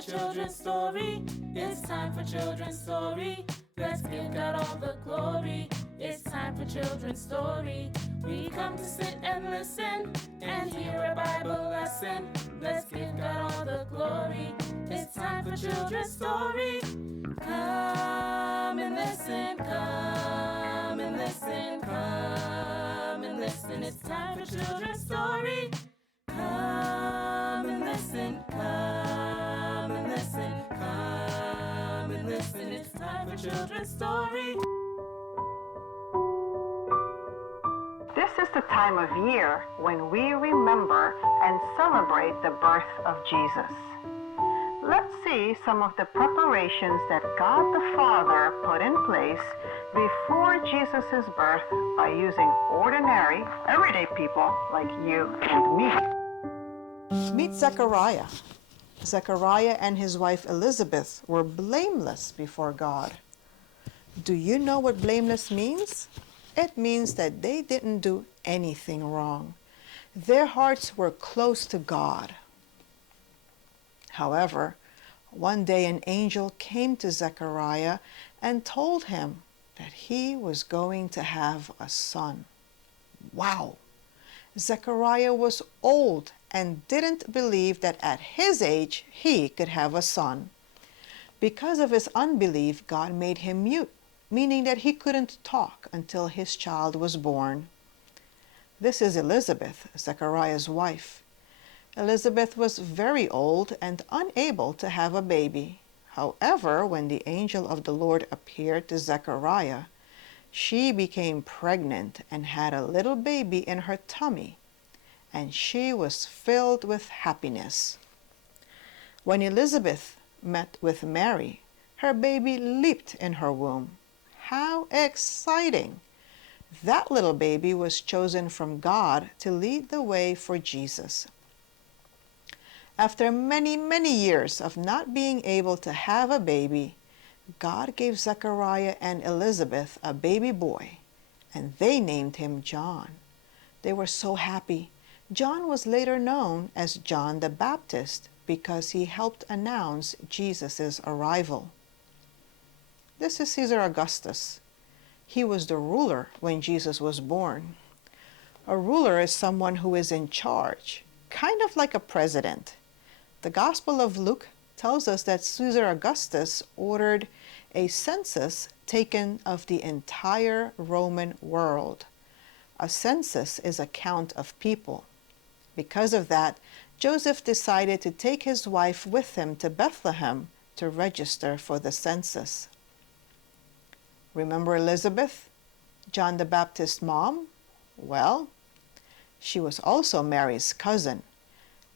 for children's story. It's time for children's story. Let's give God all the glory. It's time for children's story. We come to sit and listen and hear a Bible lesson. Let's give God all the glory. It's time for children's story. Come and listen, come and listen, come and listen. It's time for children's story. Come and listen, come and listen, come and listen. It's time for children's story. This is the time of year when we remember and celebrate the birth of Jesus. Let's see some of the preparations that God the Father put in place before Jesus' birth by using ordinary, everyday people like you and me. Meet Zechariah. Zechariah and his wife Elizabeth were blameless before God. Do you know what blameless means? It means that they didn't do anything wrong. Their hearts were close to God. However, one day an angel came to Zechariah and told him that he was going to have a son. Wow! Zechariah was old and didn't believe that at his age he could have a son. Because of his unbelief, God made him mute, meaning that he couldn't talk until his child was born. This is Elizabeth, Zechariah's wife. Elizabeth was very old and unable to have a baby. However, when the angel of the Lord appeared to Zechariah, she became pregnant and had a little baby in her tummy, and she was filled with happiness. When Elizabeth met with Mary, her baby leaped in her womb. How exciting! That little baby was chosen from God to lead the way for Jesus. After many, many years of not being able to have a baby, God gave Zechariah and Elizabeth a baby boy, and they named him John. They were so happy. John was later known as John the Baptist because he helped announce Jesus' arrival. This is Caesar Augustus. He was the ruler when Jesus was born. A ruler is someone who is in charge, kind of like a president. The Gospel of Luke tells us that Caesar Augustus ordered a census taken of the entire Roman world. A census is a count of people. Because of that, Joseph decided to take his wife with him to Bethlehem to register for the census. Remember Elizabeth, John the Baptist's mom? Well, she was also Mary's cousin.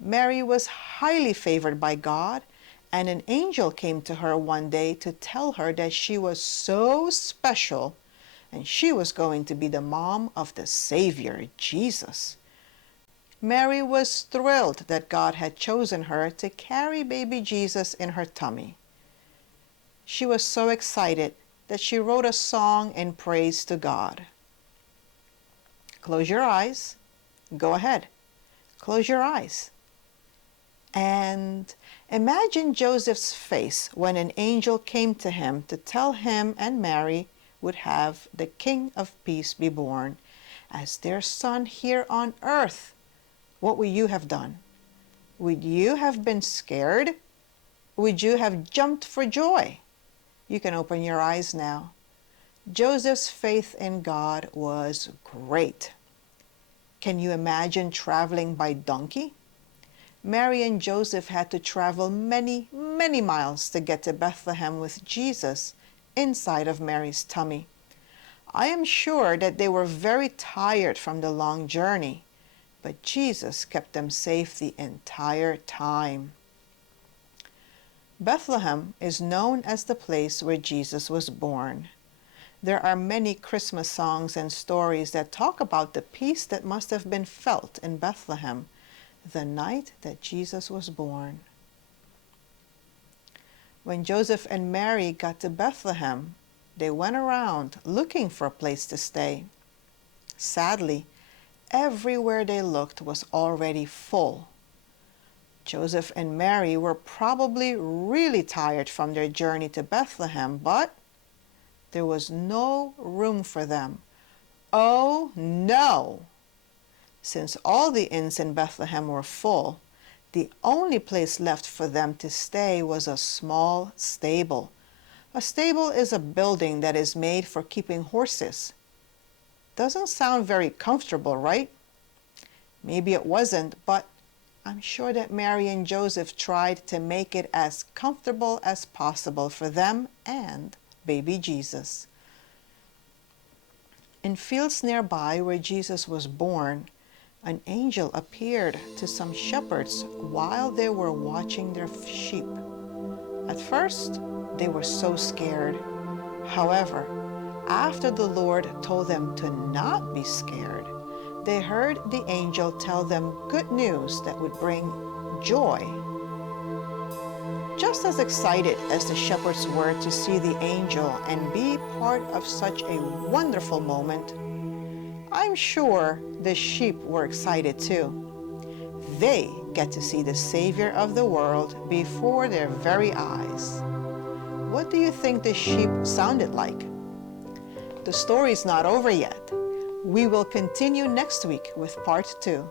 Mary was highly favored by God, and an angel came to her one day to tell her that she was so special and she was going to be the mom of the Savior, Jesus. Mary was thrilled that God had chosen her to carry baby Jesus in her tummy. She was so excited that she wrote a song in praise to God. Close your eyes. Go ahead. Close your eyes. And imagine Joseph's face when an angel came to him to tell him and Mary would have the King of Peace be born as their son here on earth. What would you have done? Would you have been scared? Would you have jumped for joy? You can open your eyes now. Joseph's faith in God was great. Can you imagine traveling by donkey? Mary and Joseph had to travel many, many miles to get to Bethlehem with Jesus inside of Mary's tummy. I am sure that they were very tired from the long journey, but Jesus kept them safe the entire time. Bethlehem is known as the place where Jesus was born. There are many Christmas songs and stories that talk about the peace that must have been felt in Bethlehem the night that Jesus was born. When Joseph and Mary got to Bethlehem, they went around looking for a place to stay. Sadly, everywhere they looked was already full. Joseph and Mary were probably really tired from their journey to Bethlehem, but there was no room for them. Oh no! Since all the inns in Bethlehem were full, the only place left for them to stay was a small stable. A stable is a building that is made for keeping horses. Doesn't sound very comfortable, right? Maybe it wasn't, but I'm sure that Mary and Joseph tried to make it as comfortable as possible for them and baby Jesus. In fields nearby where Jesus was born, an angel appeared to some shepherds while they were watching their sheep. At first, they were so scared. However, after the Lord told them to not be scared, they heard the angel tell them good news that would bring joy. Just as excited as the shepherds were to see the angel and be part of such a wonderful moment, I'm sure the sheep were excited too. They get to see the Savior of the world before their very eyes. What do you think the sheep sounded like? The story's not over yet. We will continue next week with part 2.